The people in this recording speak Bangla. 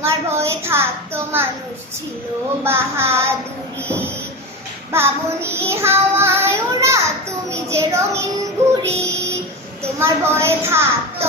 তোমার ভয়ে থাকতো মানুষ ছিল বাহাদুরি। ভাবনি হাওয়ায় ওরা, তুমি যে রঙিন ঘুরি তোমার ভয়ে থাকতো